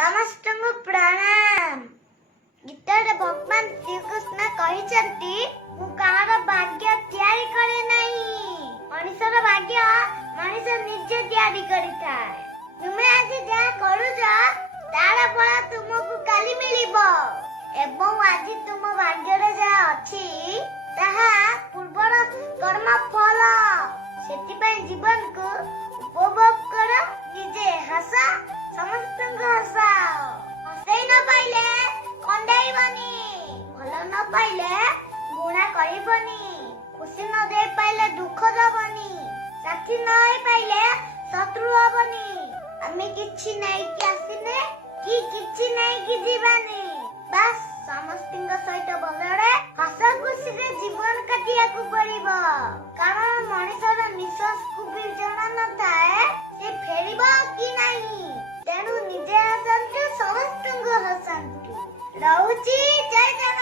ସମସ୍ତଙ୍କୁ ପ୍ରଣାମ। ଗୀତାରେ ଭଗବାନ ଶ୍ରୀକୃଷ୍ଣ କହିଛନ୍ତି, ମୁଁ କାହାର ଭାଗ୍ୟ ତିଆରି କରେ ନାହିଁ। ମଣିଷର ଭାଗ୍ୟ ମଣିଷ ନିଜେ ତିଆରି କରିଥାଏ। ତୁମେ ଆଜି ଯାହା କରୁଛ ତାର ଫଳ ତୁମକୁ କାଲି ମିଳିବ ଏବଂ ଆଜି ତୁମ ଭାଗ୍ୟରେ ଯାହା ଅଛି ତାହା ପୂର୍ବର କର୍ମ ଫଳ। ସେଥିପାଇଁ ଜୀବନକୁ ଉପଭୋଗ କର, ନିଜେ ହସ, ସମସ୍ତଙ୍କୁ ହସାଅ। ହସେଇ ନ ପାଇଲେ କନ୍ଦେଇବନି, ଭଲ ନ ପାଇଲେ ଘୃଣା କରିବନି, ଖୁସି ନ ଦେଇ ପାଇଲେ ଦୁଃଖ ଦବନି, ସାଥୀ ନ ହେଇ ପାଇଲେ ଶତ୍ରୁ ହବନି। ଆମେ କିଛି ନେଇକି ଆସିନେ କି କିଛି ନେଇକି ଯିବାନି, ବାସ୍ ସମସ୍ତଙ୍କ ସହିତ ଭଲରେ ହସ ଖୁସିରେ ଜୀବନ କାଟିବାକୁ ପଡିବ। କାରଣ ମଣିଷର ନିଶ୍ୱାସକୁ ବି ଜଣା ନଥାଏ ସେ ଫେରିବ କି ନାହିଁ। ତେଣୁ ନିଜେ ହସନ୍ତୁ, ସମସ୍ତଙ୍କୁ ହସାନ୍ତୁ। ରହୁଛି, ଜୟ ଜଗନ୍ନାଥ।